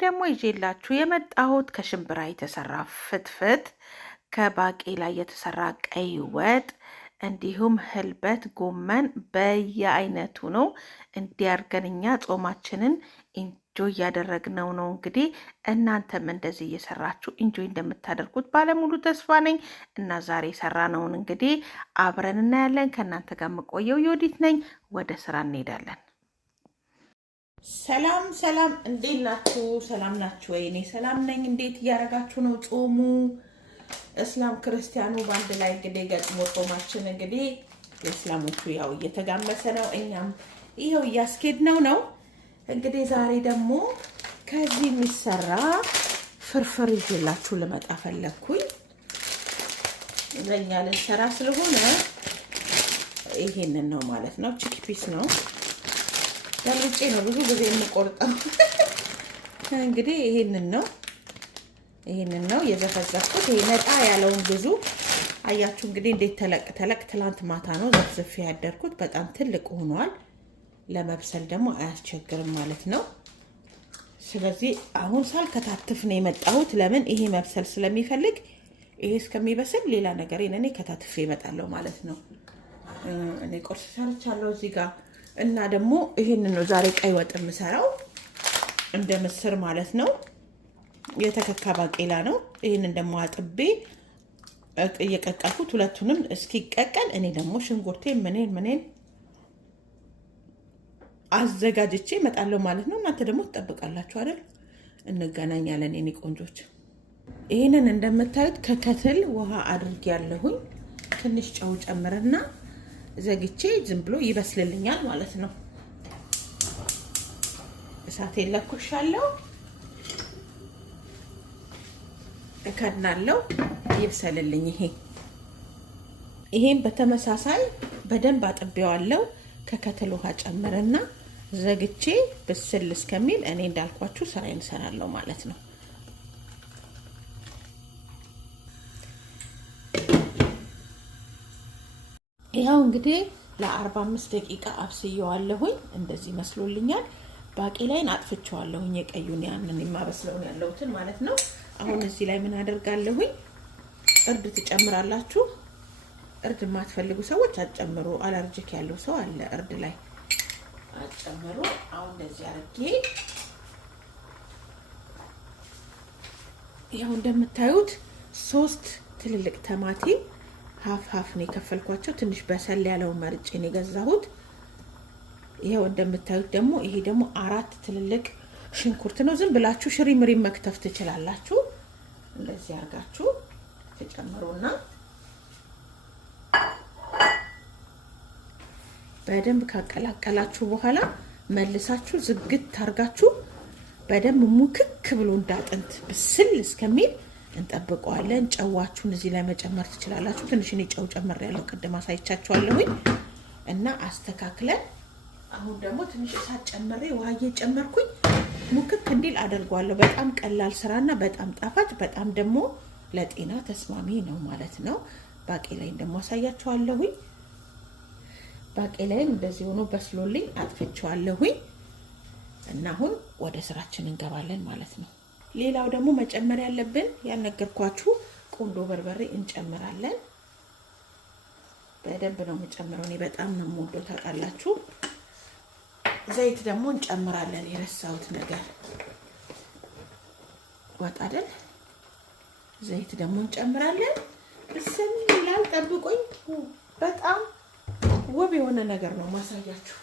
ደግሞ ይዤላችሁ የመጣሁት ከሽምብራ የተሰራ ፍትፍት፣ ከባቄላ የተሰራ ቀይ ወጥ እንዲሁም ህልበት ጎመን በየአይነቱ ነው። እንዲያርገን እኛ ጾማችንን ኢንጆይ እያደረግነው ነው። እንግዲህ እናንተም እንደዚህ እየሰራችሁ ኢንጆይ እንደምታደርጉት ባለሙሉ ተስፋ ነኝ እና ዛሬ የሰራነውን እንግዲህ አብረን እናያለን። ከእናንተ ጋር የምቆየው ዮዲት ነኝ። ወደ ስራ እንሄዳለን። ሰላም ሰላም፣ እንዴት ናችሁ? ሰላም ናችሁ ወይ? እኔ ሰላም ነኝ። እንዴት እያደረጋችሁ ነው? ጾሙ እስላም ክርስቲያኑ በአንድ ላይ እንግዲህ ገጥሞ ጾማችን እንግዲህ የእስላሞቹ ያው እየተጋመሰ ነው፣ እኛም ይኸው እያስኬድነው ነው። እንግዲህ ዛሬ ደግሞ ከዚህ የሚሰራ ፍርፍር ይዤላችሁ ልመጣ ፈለግኩኝ። ለእኛ ልንሰራ ስለሆነ ይሄንን ነው ማለት ነው። ቺክፒስ ነው ገልጬ ነው ብዙ ጊዜ የምቆርጠው። እንግዲህ ይሄንን ነው የዘፈዘፍኩት። ይሄ ነጣ ያለውን ብዙ አያችሁ። እንግዲህ እንዴት ተለቅ ትላንት ማታ ነው ዘፍዝፌ ያደርኩት። በጣም ትልቅ ሆኗል። ለመብሰል ደግሞ አያስቸግርም ማለት ነው። ስለዚህ አሁን ሳልከታትፍ ነው የመጣሁት። ለምን? ይሄ መብሰል ስለሚፈልግ ይሄ እስከሚበስል ሌላ ነገር እኔ ከታትፌ እመጣለሁ ማለት ነው። እኔ ቁርስ ሰርቻለሁ እዚህ ጋር እና ደግሞ ይሄንን ነው ዛሬ ቀይ ወጥ የምሰራው እንደ ምስር ማለት ነው። የተከካ ባቄላ ነው። ይሄንን ደግሞ አጥቤ እየቀቀልኩት ሁለቱንም እስኪቀቀል እኔ ደግሞ ሽንኩርቴ ምኔን አዘጋጅቼ እመጣለሁ ማለት ነው። እናንተ ደግሞ ትጠብቃላችሁ አይደል? እንገናኛለን የኔ ቆንጆች። ይሄንን እንደምታዩት ከከትል ውሃ አድርጌያለሁኝ። ትንሽ ጨው ጨምርና ዘግቼ ዝም ብሎ ይበስልልኛል ማለት ነው። እሳቴን ለኩሻለሁ፣ እከድናለሁ፣ ይብሰልልኝ። ይሄን በተመሳሳይ በደንብ አጥቤዋለሁ። ከከትል ውሃ ጨምርና ዘግቼ ብስል እስከሚል እኔ እንዳልኳችሁ ስራዬን እሰራለሁ ማለት ነው። ያው እንግዲህ ለ45 ደቂቃ አብስየዋለሁኝ። እንደዚህ መስሎልኛል። ባቄላዬን አጥፍቼዋለሁኝ። የቀዩን ያንን የማበስለውን ያለውትን ማለት ነው። አሁን እዚህ ላይ ምን አደርጋለሁኝ? እርድ ትጨምራላችሁ። እርድ የማትፈልጉ ሰዎች አትጨምሩ። አለርጂክ ያለው ሰው አለ፣ እርድ ላይ አትጨምሩ። አሁን እንደዚህ አድርጌ ያው እንደምታዩት 3 ትልልቅ ቲማቲም ሀፍ ነው የከፈልኳቸው። ትንሽ በሰል ያለው መርጬ ነው የገዛሁት። ይሄው እንደምታዩት ደግሞ ይሄ ደግሞ 4 ትልልቅ ሽንኩርት ነው። ዝም ብላችሁ ሽሪምሪ መክተፍ ትችላላችሁ። እንደዚህ አርጋችሁ ተጨምሩና በደንብ ካቀላቀላችሁ በኋላ መልሳችሁ ዝግት አርጋችሁ በደንብ ሙክክ ብሎ እንዳጥንት ብስል እስከሚል እንጠብቀዋለን። ጨዋችሁን እዚህ ላይ መጨመር ትችላላችሁ። ትንሽ እኔ ጨው ጨምሬያለሁ፣ ቅድም አሳይቻችኋለሁኝ እና አስተካክለን አሁን ደግሞ ትንሽ እሳት ጨምሬ ውሃ እየጨመርኩኝ ሙክክ እንዲል አደርገዋለሁ። በጣም ቀላል ስራና በጣም ጣፋጭ፣ በጣም ደግሞ ለጤና ተስማሚ ነው ማለት ነው። ባቄላዬን ደግሞ አሳያችኋለሁኝ። ባቄላዬን እንደዚህ ሆኖ በስሎልኝ አጥፍቼዋለሁኝ እና አሁን ወደ ስራችን እንገባለን ማለት ነው። ሌላው ደግሞ መጨመር ያለብን ያልነገርኳችሁ ቆንዶ በርበሬ እንጨምራለን። በደንብ ነው የምጨምረው፣ እኔ በጣም ነው የምወደው ታውቃላችሁ። ዘይት ደግሞ እንጨምራለን። የረሳሁት ነገር ወጥ አይደል? ዘይት ደግሞ እንጨምራለን። ብስም ይላል፣ ጠብቁኝ። በጣም ውብ የሆነ ነገር ነው ማሳያችሁ።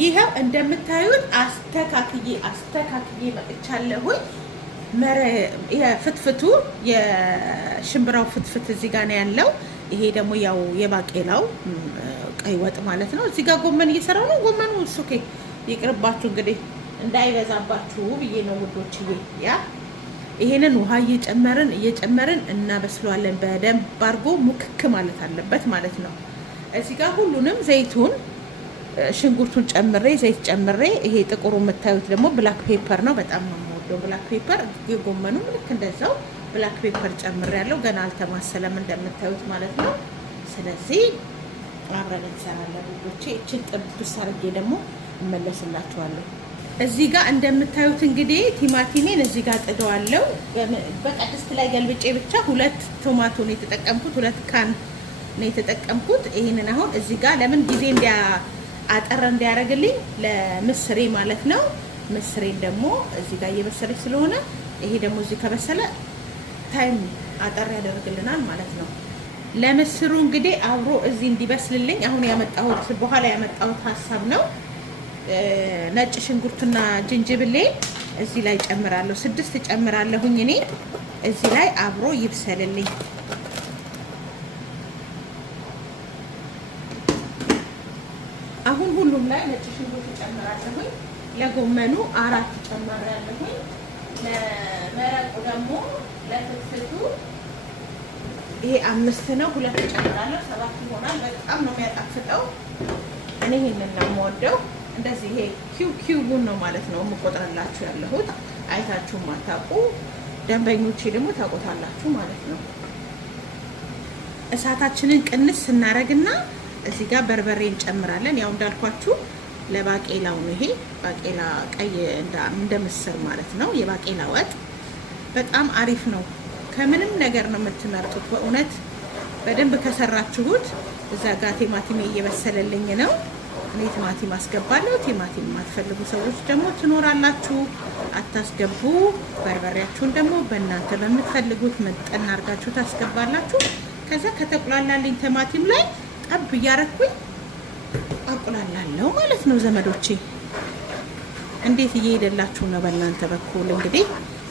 ይሄው እንደምታዩት አስተካክዬ መጥቻለሁኝ። የፍትፍቱ የሽምብራው ፍትፍት እዚህ ጋር ነው ያለው። ይሄ ደግሞ ያው የባቄላው ቀይ ወጥ ማለት ነው። እዚህ ጋር ጎመን እየሰራው ነው። ጎመኑ ኦኬ ይቅርባችሁ እንግዲህ እንዳይበዛባችሁ ብዬ ነው ውዶችዬ። ያ ይሄንን ውሃ እየጨመርን እናበስለዋለን። በደንብ አድርጎ ሙክክ ማለት አለበት ማለት ነው። እዚህ ጋር ሁሉንም ዘይቱን ሽንኩርቱን ጨምሬ ዘይት ጨምሬ፣ ይሄ ጥቁሩ የምታዩት ደግሞ ብላክ ፔፐር ነው። በጣም ነው የምወደው ብላክ ፔፐር። የጎመኑ ልክ እንደዛው ብላክ ፔፐር ጨምሬያለሁ። ገና አልተማሰለም እንደምታዩት ማለት ነው። ስለዚህ አብረን እንሰራለን ውዶቼ። እቺን ጥብስ አድርጌ ደግሞ እመለስላችኋለሁ። እዚህ ጋር እንደምታዩት እንግዲህ ቲማቲሜን እዚህ ጋር ጥደዋለሁ። በቀድስት ላይ ገልብጬ ብቻ 2 ቶማቶ ነው የተጠቀምኩት፣ 2 ካን ነው የተጠቀምኩት። ይሄንን አሁን እዚህ ጋር ለምን ጊዜ አጠር እንዲያደርግልኝ ለምስሬ ማለት ነው። ምስሬን ደግሞ እዚህ ጋር እየበሰለች ስለሆነ ይሄ ደግሞ እዚህ ከበሰለ ታይም አጠር ያደርግልናል ማለት ነው። ለምስሩ እንግዲህ አብሮ እዚህ እንዲበስልልኝ አሁን ያመጣሁት በኋላ ያመጣሁት ሀሳብ ነው። ነጭ ሽንኩርትና ጅንጅብሌ እዚህ ላይ ጨምራለሁ። 6 ጨምራለሁኝ እኔ እዚህ ላይ አብሮ ይብሰልልኝ። አሁን ሁሉም ላይ ነጭ ሽንኩርት ጨምራለሁኝ። ለጎመኑ 4 ጨምራለሁኝ። ለመረቁ ደግሞ ለፍትፍቱ ይሄ 5 ነው፣ 2 ጨምራለሁ። 7 ይሆናል። በጣም ነው የሚያጣፍጠው። እኔ ይሄንን ነው የምወደው። እንደዚህ ይሄ ኪዩቡን ነው ማለት ነው የምቆጥርላችሁ ያለሁት። አይታችሁ ማታውቁ ደንበኞቼ ደግሞ ታውቁታላችሁ ማለት ነው። እሳታችንን ቅንስ ስናረግና እዚህ ጋር በርበሬ እንጨምራለን። ያው እንዳልኳችሁ ለባቄላው ነው። ይሄ ባቄላ ቀይ እንደ ምስር ማለት ነው። የባቄላ ወጥ በጣም አሪፍ ነው። ከምንም ነገር ነው የምትመርጡት በእውነት በደንብ ከሰራችሁት። እዛ ጋር ቲማቲም እየበሰለልኝ ነው። እኔ ቲማቲም አስገባለሁ። ቲማቲም የማትፈልጉ ሰዎች ደግሞ ትኖራላችሁ፣ አታስገቡ። በርበሬያችሁን ደግሞ በእናንተ በምትፈልጉት መጠን አድርጋችሁ ታስገባላችሁ። ከዛ ከተቁላላልኝ ቲማቲም ላይ ጠብ እያረኩኝ አቁላላለሁ ማለት ነው። ዘመዶቼ እንዴት እየሄደላችሁ ነው በእናንተ በኩል? እንግዲህ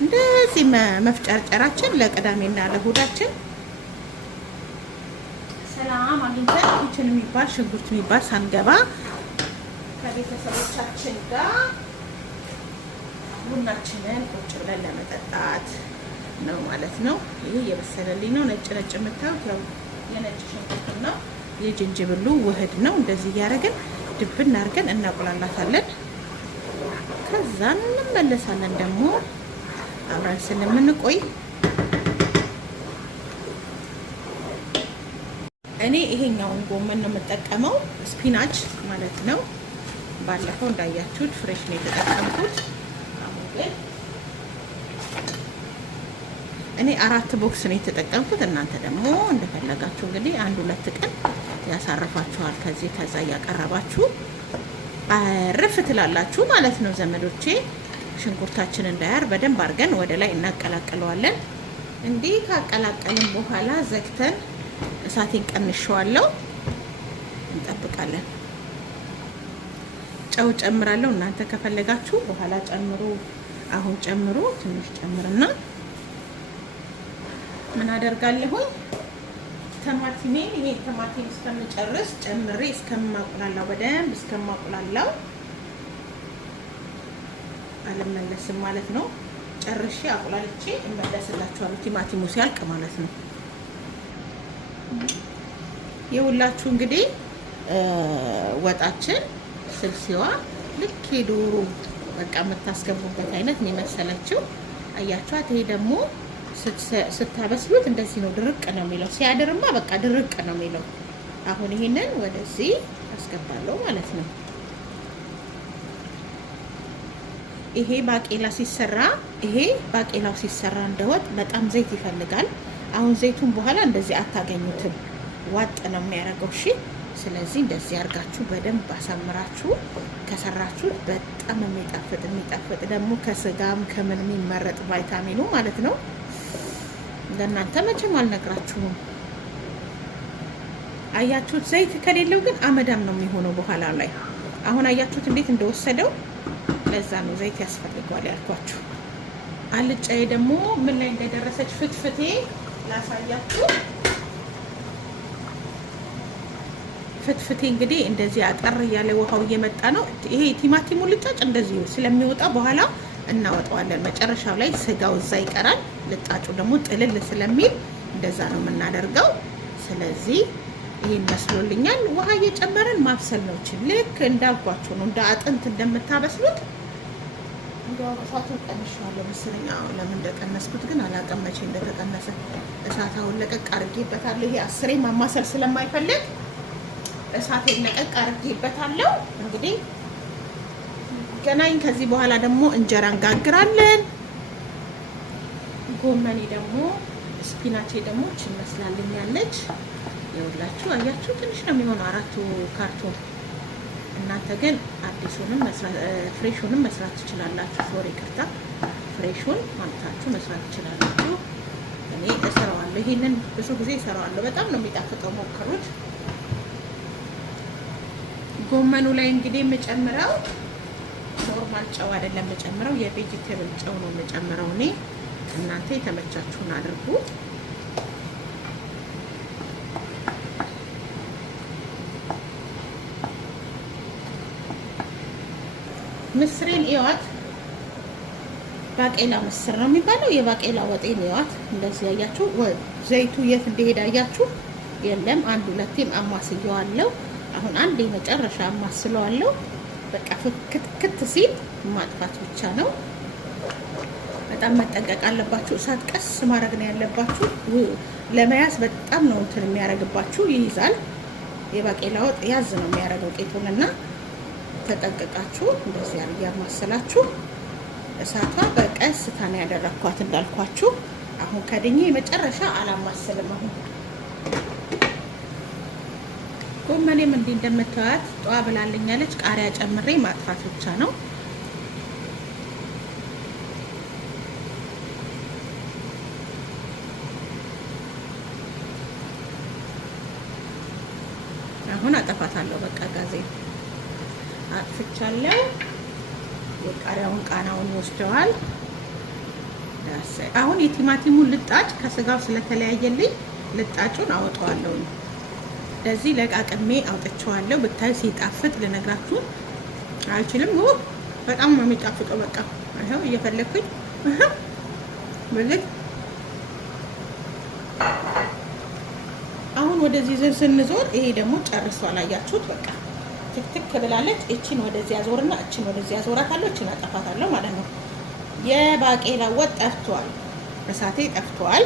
እንደዚህ መፍጨርጨራችን ለቅዳሜና ለእሑዳችን ሰላም አግኝተን ኪችን የሚባል ሽንኩርት የሚባል ሳንገባ ከቤተሰቦቻችን ጋር ቡናችንን ቁጭ ብለን ለመጠጣት ነው ማለት ነው። ይሄ የበሰለልኝ ነው። ነጭ የምታዩት ያው የነጭ ሽንኩርትና የጅንጅብሉ ውህድ ነው። እንደዚህ እያደረግን ድብን አድርገን እናቁላላታለን። ከዛ እንመለሳለን ደግሞ አብረን ስለምንቆይ እኔ ይሄኛውን ጎመን ነው የምጠቀመው፣ ስፒናች ማለት ነው። ባለፈው እንዳያችሁት ፍሬሽ ነው የተጠቀምኩት። አሁን ግን እኔ 4 ቦክስ ነው የተጠቀምኩት። እናንተ ደግሞ እንደፈለጋችሁ እንግዲህ 1-2 ቀን ያሳርፋችኋል። ከዛ እያቀረባችሁ አረፍ ትላላችሁ ማለት ነው ዘመዶቼ። ሽንኩርታችን እንዳያር በደንብ አድርገን ወደ ላይ እናቀላቅለዋለን። እንዲህ ካቀላቀልን በኋላ ዘግተን እሳቴን ቀንሼዋለሁ። እንጠብቃለን። ጨው ጨምራለሁ። እናንተ ከፈለጋችሁ በኋላ ጨምሩ፣ አሁን ጨምሩ። ትንሽ ጨምርና ምን አደርጋለሁኝ ቲማቲሜን ይሄ ቲማቲም እስከምጨርስ ጨምሬ እስከማቁላላው በደንብ እስከማቁላላው አልመለስም ማለት ነው። ጨርሼ አቁላልቼ እመለስላችኋለሁ ቲማቲሙ ሲያልቅ ማለት ነው። የሁላችሁ እንግዲህ ወጣችን ስልሲዋ ልክ ዶሮ በቃ የምታስገቡበት አይነት ነው የመሰለችው። አያችኋት? ይሄ ደግሞ ስታበስሉት እንደዚህ ነው፣ ድርቅ ነው የሚለው። ሲያድርማ በቃ ድርቅ ነው የሚለው። አሁን ይሄንን ወደዚህ አስገባለሁ ማለት ነው። ይሄ ባቄላ ሲሰራ ባቄላው ሲሰራ እንደወጥ በጣም ዘይት ይፈልጋል። አሁን ዘይቱን በኋላ እንደዚህ አታገኙትም፣ ዋጥ ነው የሚያደርገው። እሺ፣ ስለዚህ እንደዚህ አድርጋችሁ በደንብ አሳምራችሁ ከሰራችሁ በጣም የሚጣፍጥ ደግሞ ከስጋም ከምን የሚመረጥ ቫይታሚኑ ማለት ነው። ለእናንተ መቼም አልነግራችሁም። አያችሁት? ዘይት ከሌለው ግን አመዳም ነው የሚሆነው በኋላ ላይ። አሁን አያችሁት እንዴት እንደወሰደው? ለዛ ነው ዘይት ያስፈልገዋል ያልኳችሁ። አልጫዬ ደግሞ ምን ላይ እንደደረሰች ፍትፍቴ ላሳያችሁ። ፍትፍቴ እንግዲህ እንደዚህ አጠር እያለ ውሃው እየመጣ ነው። ይሄ ቲማቲሙ ልጫጭ እንደዚህ ስለሚወጣ በኋላ እናወጣዋለን። መጨረሻው ላይ ስጋው እዛ ይቀራል። ልጣጩ ደግሞ ጥልል ስለሚል እንደዛ ነው የምናደርገው። ስለዚህ ይሄን መስሎልኛል። ውሃ እየጨመረን ማብሰል ነው። ልክ እንዳልኳችሁ ነው፣ እንደ አጥንት እንደምታበስሉት። እንደው እሳቱን ቀንሼዋለሁ መሰለኝ። ለምን እንደቀነስኩት ግን አላውቅም፣ መቼ እንደተቀነሰ። እሳታውን ለቀቅ አድርጌበታለሁ። ይሄ አስሬ ማማሰል ስለማይፈልግ እሳቴን ለቀቅ አድርጌበታለሁ። እንግዲህ ገናኝ ከዚህ በኋላ ደግሞ እንጀራ እንጋግራለን። ጎመኔ ደግሞ ስፒናቼ ደግሞ ትመስላለኛለች። ይኸውላችሁ አያችሁ፣ ትንሽ ነው የሚሆነው 4 ካርቶን። እናንተ ግን አዲሱንም ፍሬሹንም መስራት ትችላላችሁ። ሶሪ ይቅርታ፣ ፍሬሹን ማምጣታችሁ መስራት ትችላላችሁ። እኔ እሰራዋለሁ፣ ይሄንን ብዙ ጊዜ እሰራዋለሁ። በጣም ነው የሚጣፍጠው፣ ሞክሩት። ጎመኑ ላይ እንግዲህ የምጨምረው ኖርማል ጨው አይደለም የምጨምረው፣ የቬጂቴብል ጨው ነው የምጨምረው እኔ። እናንተ የተመቻችሁን አድርጉ። ምስሬን እዩዋት። ባቄላ ምስር ነው የሚባለው። የባቄላ ወጤን እዩዋት። እንደዚህ ያያችሁ ዘይቱ የት እንደሄደ አያችሁ? የለም፣ 1-2ም አማስየዋለሁ። አሁን አንድ የመጨረሻ አማስለዋለሁ። በቃ ፍክት ሲል ማጥፋት ብቻ ነው። በጣም መጠንቀቅ አለባችሁ። እሳት ቀስ ማድረግ ነው ያለባችሁ። ለመያዝ በጣም ነው እንትን የሚያደርግባችሁ፣ ይይዛል። የባቄላ ወጥ ያዝ ነው የሚያደርገው ቄቱንና ተጠንቀቃችሁ እንደዚህ ያማሰላችሁ። እሳቷ በቀስታ ነው ያደረኳት እንዳልኳችሁ። አሁን ከድኜ የመጨረሻ አላማሰልም። አሁን ጎመኔም እንዲህ እንደምታዩት ጧ ብላልኛለች። ቃሪያ ጨምሬ ማጥፋት ብቻ ነው። አሁን አጠፋታለሁ። በቃ ጋዜ አጥፍቻለሁ። የቃሪያውን ቃናውን ወስደዋል። አሁን የቲማቲሙን ልጣጭ ከስጋው ስለተለያየልኝ ልጣጩን አወጣዋለሁ። ለዚህ ለቃቅሜ አውጥቼዋለሁ። ብታይ ሲጣፍጥ ልነግራችሁ አልችልም። በጣም ነው የሚጣፍጠው። በቃ አይው እየፈለኩኝ አሁን ወደዚህ ስንዞር ይሄ ደግሞ ጨርሷል። አያችሁት? በቃ ትክትክ ብላለች። እቺን ወደዚህ ያዞርና እቺን ወደዚህ ያዞራታለሁ። እቺን አጠፋታለሁ ማለት ነው። የባቄላ ወጥ ጠፍቷል፣ እሳቴ ጠፍቷል።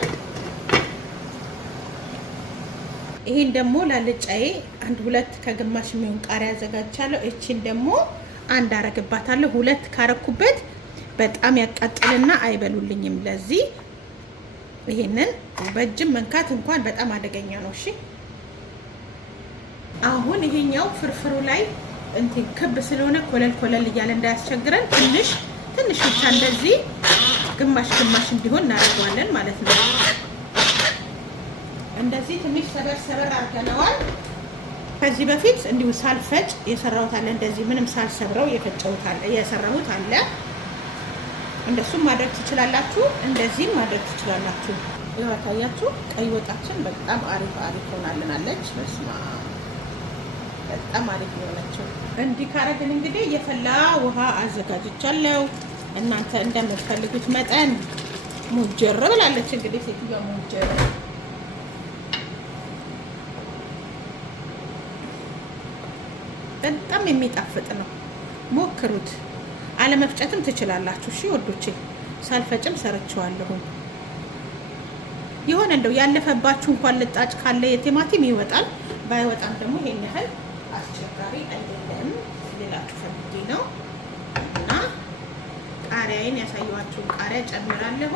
ይሄን ደግሞ ላልጫዬ 1-2 ከግማሽ የሚሆን ቃሪያ አዘጋጅቻለሁ። እቺን ደግሞ 1 አረግባታለሁ። 2 ካረኩበት በጣም ያቃጥልና አይበሉልኝም። ለዚህ ይሄንን በእጅም መንካት እንኳን በጣም አደገኛ ነው። እሺ አሁን ይሄኛው ፍርፍሩ ላይ እንትን ክብ ስለሆነ ኮለል እያለ እንዳያስቸግረን ትንሽ ብቻ እንደዚህ ግማሽ እንዲሆን እናደርገዋለን ማለት ነው። እንደዚህ ትንሽ ሰበር አድርገነዋል። ከዚህ በፊት እንዲሁ ሳልፈጭ የሰራሁት አለ። እንደዚህ ምንም ሳልሰብረው የሰራሁት አለ። እንደሱም ማድረግ ትችላላችሁ፣ እንደዚህም ማድረግ ትችላላችሁ። ይኸው ታያችሁ፣ ቀይ ወጣችን በጣም አሪፍ ሆናልናለች። በስማ በጣም አሪፍ የሆነችው። እንዲህ ካረግን እንግዲህ የፈላ ውሃ አዘጋጅቻለሁ። እናንተ እንደምትፈልጉት መጠን ሙጀር ብላለች። እንግዲህ ሴትዮዋ ሙጀር በጣም የሚጣፍጥ ነው። ሞክሩት። አለመፍጨትም ትችላላችሁ። እሺ ወዶቼ፣ ሳልፈጭም ሰርቼዋለሁ። የሆነ እንደው ያለፈባችሁ እንኳን ልጣጭ ካለ የቲማቲም ይወጣል። ባይወጣም ደግሞ ይሄን ያህል አስቸጋሪ አይደለም ልላችሁ ፈልጌ ነው። እና ቃሪያዬን ያሳየኋችሁን ቃሪያ ጨምራለሁ።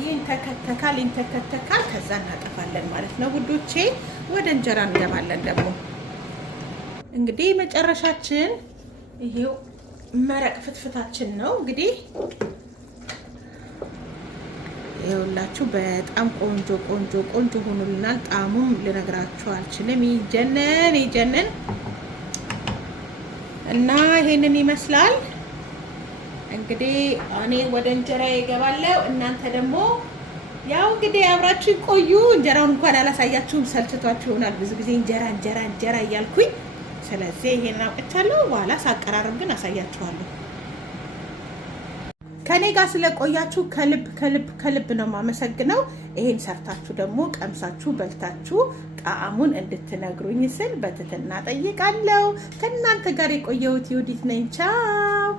ይንተከተካል። ከዛ እናጠፋለን ማለት ነው ውዶቼ። ወደ እንጀራ እንገባለን ደግሞ እንግዲህ መጨረሻችን ይሄው መረቅ ፍትፍታችን ነው። እንግዲህ ይኸውላችሁ በጣም ቆንጆ ሆኖልናል። ጣዕሙም ልነግራችሁ አልችልም። ይጀነን እና ይሄንን ይመስላል። እንግዲህ እኔ ወደ እንጀራ ይገባለሁ። እናንተ ደግሞ ያው እንግዲህ አብራችሁ ቆዩ። እንጀራውን እንኳን አላሳያችሁም፣ ሰልችቷችሁ ይሆናል ብዙ ጊዜ እንጀራ እያልኩኝ። ስለዚህ ይሄን አውጥቻለሁ። በኋላ ሳቀራረብ ግን አሳያችኋለሁ። ከኔ ጋር ስለቆያችሁ ከልብ ነው የማመሰግነው። ይሄን ሰርታችሁ ደግሞ ቀምሳችሁ በልታችሁ ጣዕሙን እንድትነግሩኝ ስል በትህትና ጠይቃለሁ። ከእናንተ ጋር የቆየሁት ዩዲት ነኝ። ቻው